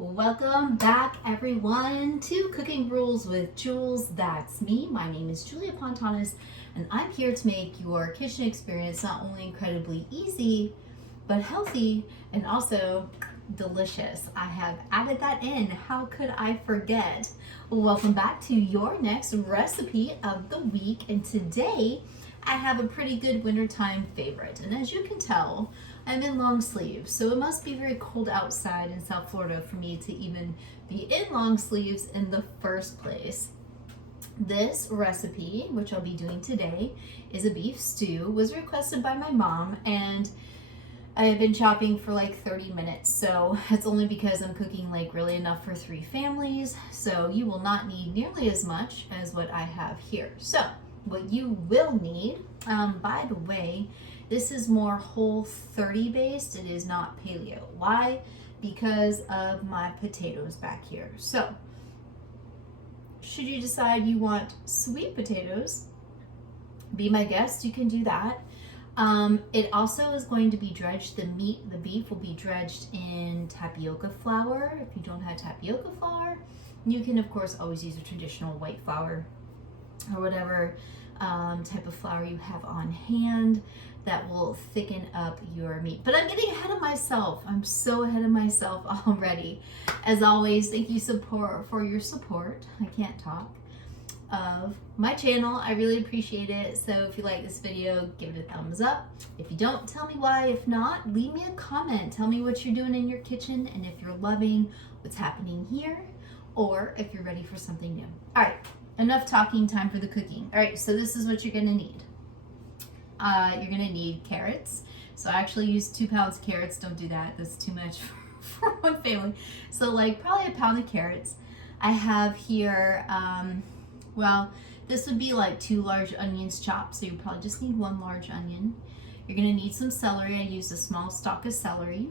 Welcome back everyone to Cooking Rules with Jules. That's me. My name is Julia Pontanis and I'm here to make your kitchen experience not only incredibly easy, but healthy and also delicious. I have added that in. How could I forget? Welcome back to your next recipe of the week, and today I have a pretty good wintertime favorite. And as you can tell, I'm in long sleeves, so it must be very cold outside in South Florida for me to even be in long sleeves in the first place. This recipe, which I'll be doing today, is a beef stew. Was requested by my mom, and I have been chopping for like 30 minutes, so it's only because I'm cooking like really enough for 3 families, so you will not need nearly as much as what I have here. So what you will need, by the way, this is more Whole30 based. It is not Paleo. Why? Because of my potatoes back here. So should you decide you want sweet potatoes, be my guest, you can do that. It also is going to be dredged, the beef will be dredged in tapioca flour. If you don't have tapioca flour, you can of course always use a traditional white flour or whatever type of flour you have on hand that will thicken up your meat. But I'm getting ahead of myself. I'm so ahead of myself already. As always, thank you for your support. I can't talk. Of my channel. I really appreciate it. So if you like this video, give it a thumbs up. If you don't, tell me why. If not, leave me a comment. Tell me what you're doing in your kitchen and if you're loving what's happening here or if you're ready for something new. All right, enough talking, time for the cooking. All right, so this is what you're gonna need. You're gonna need carrots. So I actually used 2 pounds of carrots. Don't do that. That's too much for one family. So like probably a pound of carrots. I have here, well, this would be like 2 large onions chopped, so you probably just need 1 large onion. You're gonna need some celery. I used a small stalk of celery.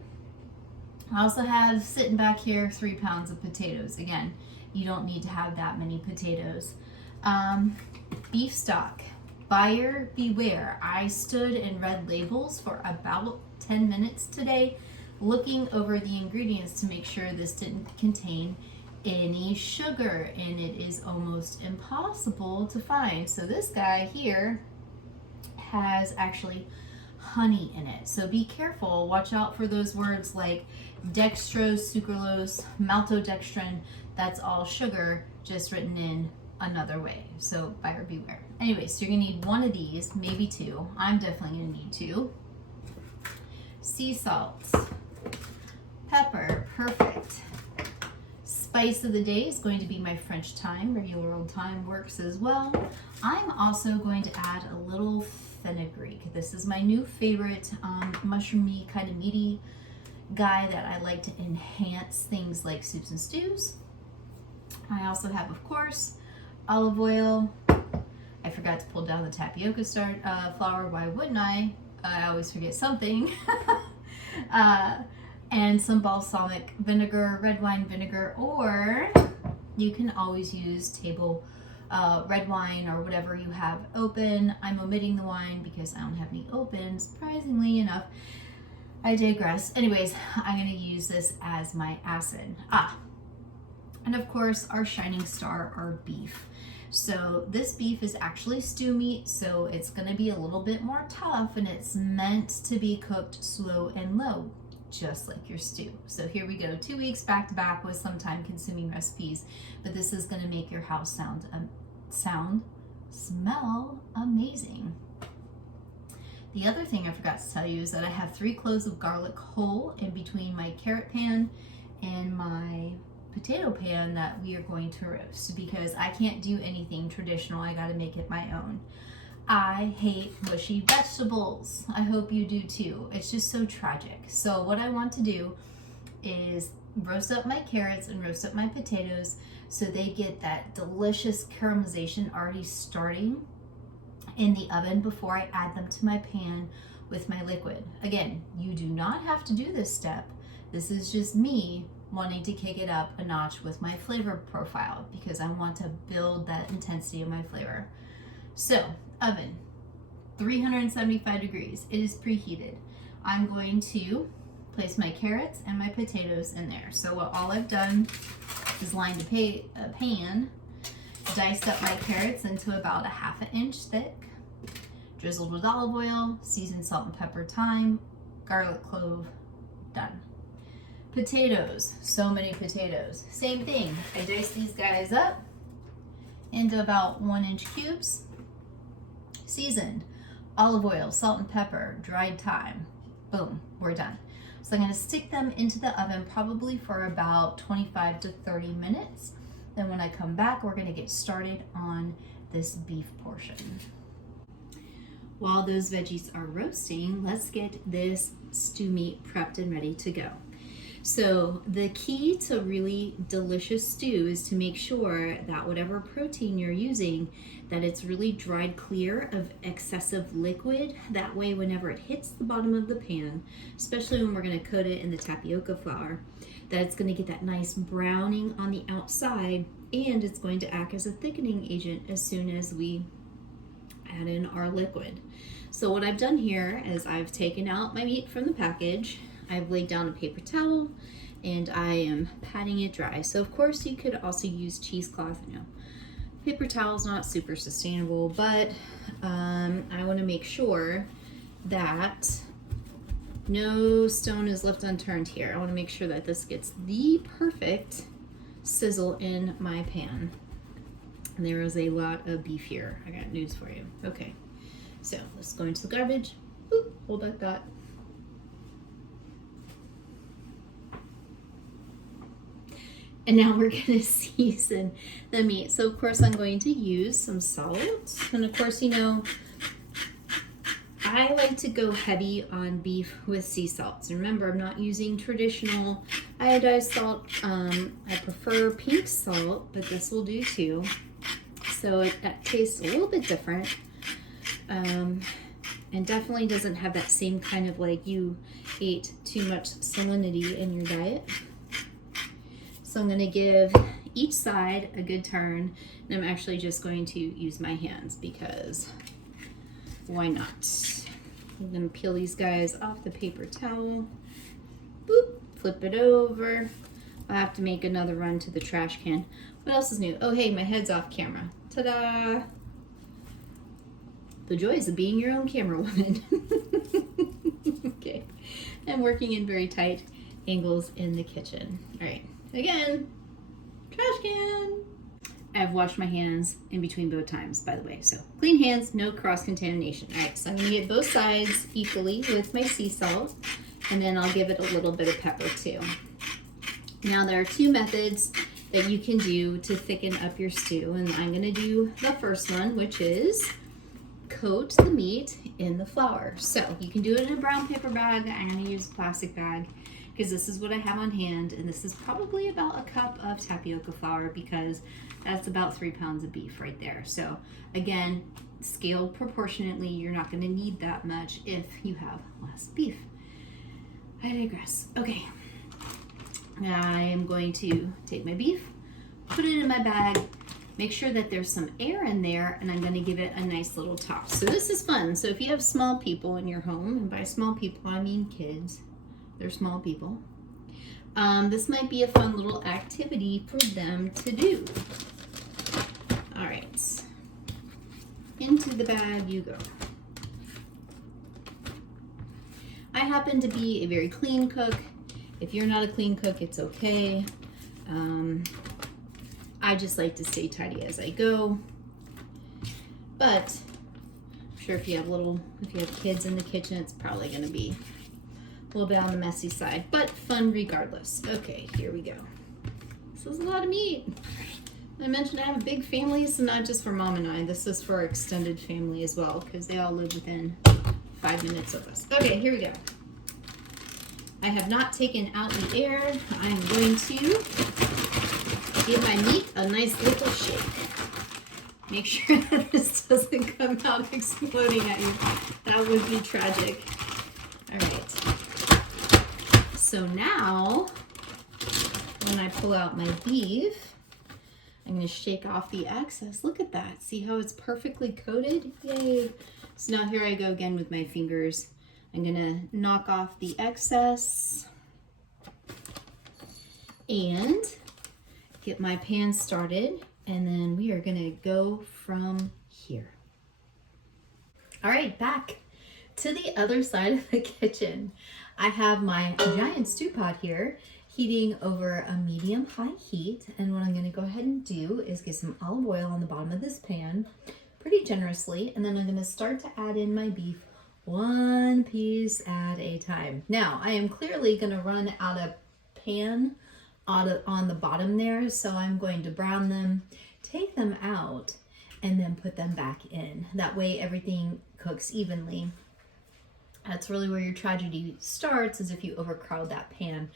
I also have sitting back here 3 pounds of potatoes. Again, you don't need to have that many potatoes. Beef stock. Buyer beware. I stood and read labels for about 10 minutes today, looking over the ingredients to make sure this didn't contain any sugar, and it is almost impossible to find. So this guy here has actually honey in it, so be careful. Watch out for those words like dextrose, sucralose, maltodextrin. That's all sugar, just written in another way, so buyer beware. Anyway, so you're gonna need 1 of these, maybe 2. I'm definitely gonna need 2. Sea salt, pepper, perfect. Spice of the day is going to be my French thyme. Regular old thyme works as well. I'm also going to add a little fenugreek. This is my new favorite mushroomy, kind of meaty guy that I like to enhance things like soups and stews. I also have, of course, olive oil. I forgot to pull down the tapioca flour. Why wouldn't I? I always forget something. And some balsamic vinegar, red wine vinegar, or you can always use table red wine or whatever you have open. I'm omitting the wine because I don't have any open, surprisingly enough. I digress. Anyways, I'm going to use this as my acid. And of course, our shining star, our beef. So this beef is actually stew meat, so it's going to be a little bit more tough, and it's meant to be cooked slow and low, just like your stew. So here we go, 2 weeks back to back with some time consuming recipes, but this is going to make your house smell amazing. The other thing I forgot to tell you is that I have 3 cloves of garlic whole in between my carrot pan and my potato pan that we are going to roast, because I can't do anything traditional. I got to make it my own. I hate mushy vegetables. I hope you do too. It's just so tragic. So what I want to do is roast up my carrots and roast up my potatoes so they get that delicious caramelization already starting in the oven before I add them to my pan with my liquid. Again, you do not have to do this step. This is just me wanting to kick it up a notch with my flavor profile because I want to build that intensity of my flavor. So, oven, 375 degrees. It is preheated. I'm going to place my carrots and my potatoes in there. So all I've done is lined a pan, diced up my carrots into about a 1/2 inch thick, drizzled with olive oil, seasoned salt and pepper, thyme, garlic clove, done. Potatoes, so many potatoes. Same thing, I diced these guys up into about 1-inch cubes, seasoned, olive oil, salt and pepper, dried thyme. Boom, we're done. So I'm gonna stick them into the oven probably for about 25 to 30 minutes. Then when I come back, we're gonna get started on this beef portion. While those veggies are roasting, let's get this stew meat prepped and ready to go. So the key to really delicious stew is to make sure that whatever protein you're using, that it's really dried clear of excessive liquid. That way, whenever it hits the bottom of the pan, especially when we're gonna coat it in the tapioca flour, that it's gonna get that nice browning on the outside, and it's going to act as a thickening agent as soon as we add in our liquid. So what I've done here is I've taken out my meat from the package, I've laid down a paper towel, and I am patting it dry. So of course you could also use cheesecloth. I know paper towel is not super sustainable, but I want to make sure that no stone is left unturned here. I want to make sure that this gets the perfect sizzle in my pan. And there is a lot of beef here. I got news for you. Okay, so let's go into the garbage. Oop, hold that thought. And now we're gonna season the meat. So of course I'm going to use some salt. And of course, you know, I like to go heavy on beef with sea salts. And remember, I'm not using traditional iodized salt. I prefer pink salt, but this will do too. So it tastes a little bit different. And definitely doesn't have that same kind of like you ate too much salinity in your diet. So I'm going to give each side a good turn, and I'm actually just going to use my hands because why not? I'm going to peel these guys off the paper towel. Boop, flip it over. I'll have to make another run to the trash can. What else is new? Oh, hey, my head's off camera. Ta-da! The joys of being your own camera woman. Okay, I'm working in very tight angles in the kitchen. All right. Again, trash can. I've washed my hands in between both times, by the way. So clean hands, no cross-contamination. All right, so I'm gonna get both sides equally with my sea salt, and then I'll give it a little bit of pepper too. Now there are 2 methods that you can do to thicken up your stew, and I'm gonna do the first one, which is coat the meat in the flour. So you can do it in a brown paper bag. I'm gonna use a plastic bag, because this is what I have on hand, and this is probably about a cup of tapioca flour, because that's about 3 pounds of beef right there. So again, scaled proportionately, you're not going to need that much if you have less beef. I digress. Okay, I am going to take my beef, put it in my bag, make sure that there's some air in there, and I'm going to give it a nice little toss. So this is fun. So if you have small people in your home, and by small people I mean kids, they're small people, this might be a fun little activity for them to do. All right, into the bag you go. I happen to be a very clean cook. If you're not a clean cook, it's okay. I just like to stay tidy as I go. But I'm sure if you have kids in the kitchen, it's probably going to be a little bit on the messy side, but fun regardless. Okay, here we go. This is a lot of meat. I mentioned I have a big family, so not just for Mom and I. This is for our extended family as well, because they all live within 5 minutes of us. Okay, here we go. I have not taken out the air. I'm going to give my meat a nice little shake. Make sure that this doesn't come out exploding at you. That would be tragic. All right. So now, when I pull out my beef, I'm going to shake off the excess. Look at that. See how it's perfectly coated? Yay. So now here I go again with my fingers. I'm going to knock off the excess. and get my pan started, and then we are gonna go from here. All right, back to the other side of the kitchen. I have my giant stew pot here heating over a medium-high heat, and what I'm gonna go ahead and do is get some olive oil on the bottom of this pan pretty generously, and then I'm gonna start to add in my beef one piece at a time. Now, I am clearly gonna run out of pan on the bottom there, so I'm going to brown them, take them out, and then put them back in. That way everything cooks evenly. That's really where your tragedy starts, is if you overcrowd that pan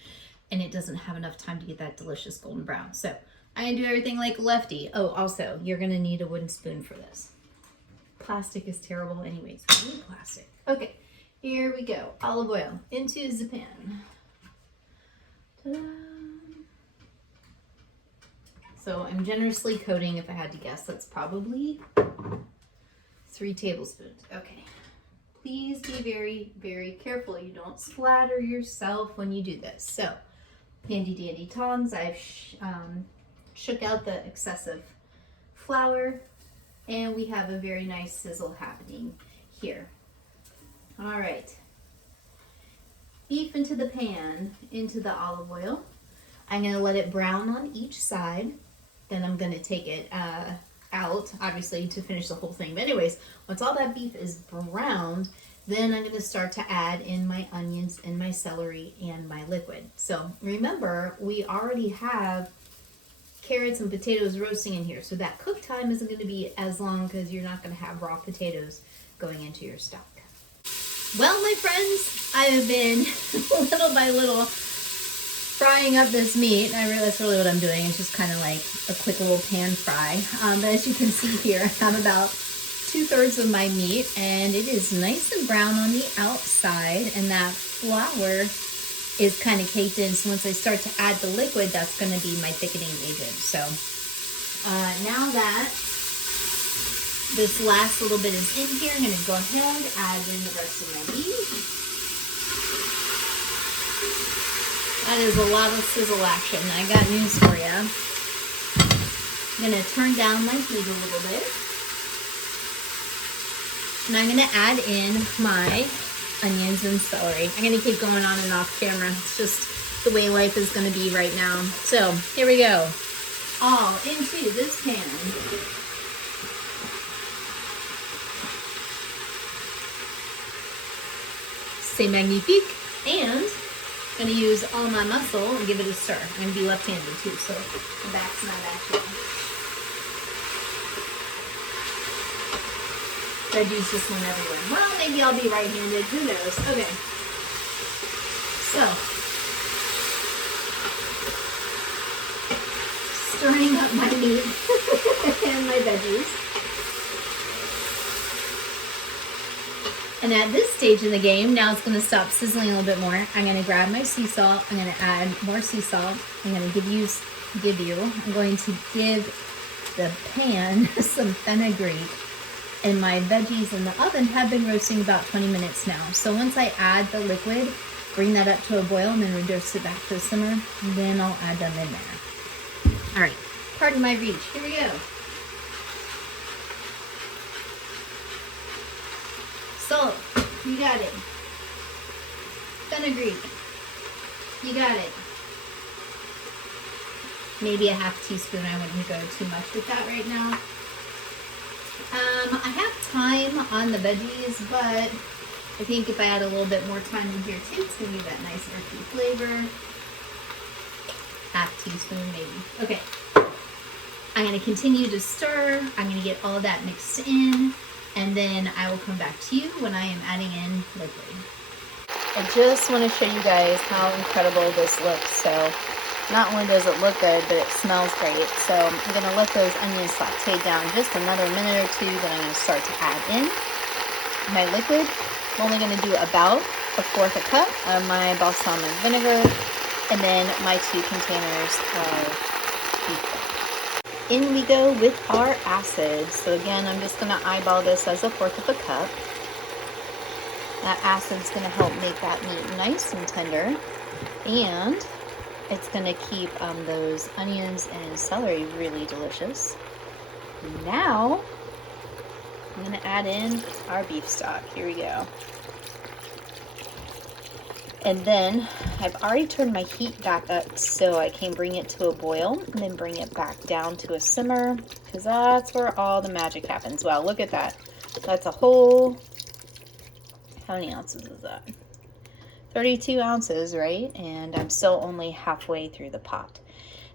and it doesn't have enough time to get that delicious golden brown. So I'm gonna do everything like Lefty. Oh, also, you're gonna need a wooden spoon for this. Plastic is terrible anyways. We need plastic. Okay, here we go. Olive oil into the pan. Ta-da! So I'm generously coating. If I had to guess, that's probably 3 tablespoons. Okay. Please be very, very careful. You don't splatter yourself when you do this. So, handy dandy tongs. I've shook out the excessive flour, and we have a very nice sizzle happening here. All right. Beef into the pan, into the olive oil. I'm gonna let it brown on each side. Then I'm gonna take it out, obviously, to finish the whole thing. But anyways, once all that beef is browned, then I'm gonna start to add in my onions and my celery and my liquid. So remember, we already have carrots and potatoes roasting in here. So that cook time isn't gonna be as long because you're not gonna have raw potatoes going into your stock. Well, my friends, I have been little by little frying up this meat. That's really what I'm doing. It's just kind of like a quick little pan fry. But as you can see here, I'm about 2/3 of my meat, and it is nice and brown on the outside, and that flour is kind of caked in. So once I start to add the liquid, that's going to be my thickening agent. So now that this last little bit is in here, I'm going to go ahead and add in the rest of my beef. That is a lot of sizzle action. I got news for you. I'm going to turn down my heat a little bit. And I'm going to add in my onions and celery. I'm going to keep going on and off camera. It's just the way life is going to be right now. So here we go. All into this pan. C'est magnifique. And I'm going to use all my muscle and give it a stir. I'm going to be left-handed too, so the back's not actually. Veggies just went everywhere. Well, maybe I'll be right-handed. Who knows? Okay. So, stirring up my meat and my veggies. And at this stage in the game, now it's going to stop sizzling a little bit more. I'm going to grab my sea salt. I'm going to add more sea salt. I'm going to I'm going to give the pan some fenugreek. And my veggies in the oven have been roasting about 20 minutes now. So once I add the liquid, bring that up to a boil and then reduce it back to a simmer, then I'll add them in there. All right, pardon my reach. Here we go. Salt, you got it. Fenugreek, you got it. Maybe a half teaspoon. I wouldn't go too much with that right now. I have thyme on the veggies, but I think if I add a little bit more thyme in here too, it's going to give that nice earthy flavor. Half teaspoon maybe. Okay. I'm going to continue to stir. I'm going to get all of that mixed in, and then I will come back to you when I am adding in liquid. I just want to show you guys how incredible this looks. So not only does it look good, but it smells great. So I'm going to let those onions saute down just another minute or two. Then I'm going to start to add in my liquid. I'm only going to do about 1/4 cup of my balsamic vinegar, and then my 2 containers of beef. In we go with our acid. So again, I'm just going to eyeball this as 1/4 cup. That acid is going to help make that meat nice and tender. And It's gonna keep those onions and celery really delicious. Now, I'm gonna add in our beef stock. Here we go. And then I've already turned my heat back up so I can bring it to a boil and then bring it back down to a simmer, because that's where all the magic happens. Wow, look at that. That's a whole, how many ounces is that? 32 ounces, right? And I'm still only halfway through the pot.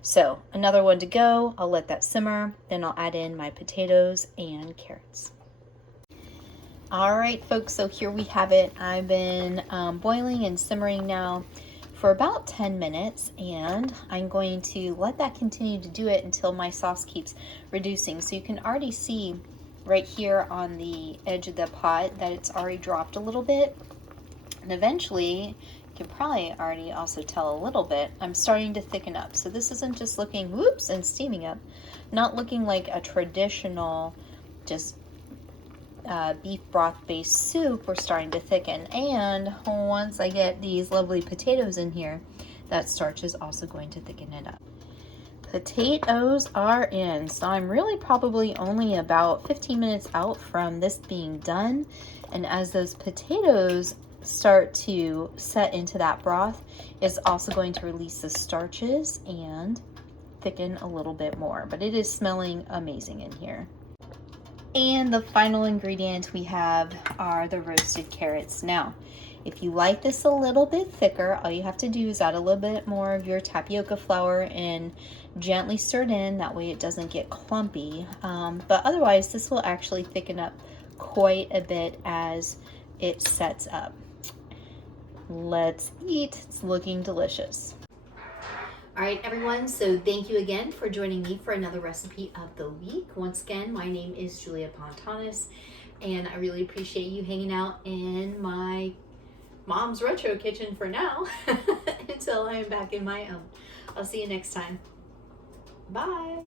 So another one to go. I'll let that simmer. Then I'll add in my potatoes and carrots. All right, folks, so here we have it. I've been boiling and simmering now for about 10 minutes, and I'm going to let that continue to do it until my sauce keeps reducing. So you can already see right here on the edge of the pot that it's already dropped a little bit. And eventually, you can probably already also tell a little bit, I'm starting to thicken up. So this isn't just looking, whoops, and steaming up, not looking like a traditional just beef broth based soup. We're starting to thicken, and once I get these lovely potatoes in here, that starch is also going to thicken it up. Potatoes are in, so I'm really probably only about 15 minutes out from this being done. And as those potatoes start to set into that broth, it's also going to release the starches and thicken a little bit more. But it is smelling amazing in here. And the final ingredient we have are the roasted carrots. Now, if you like this a little bit thicker, all you have to do is add a little bit more of your tapioca flour and gently stir it in. That way it doesn't get clumpy. But otherwise, this will actually thicken up quite a bit as it sets up. Let's eat. It's looking delicious. All right, everyone, so thank you again for joining me for another recipe of the week. Once again, my name is Julia Pontanis, and I really appreciate you hanging out in my mom's retro kitchen for now until I'm back in my own. I'll see you next time. Bye.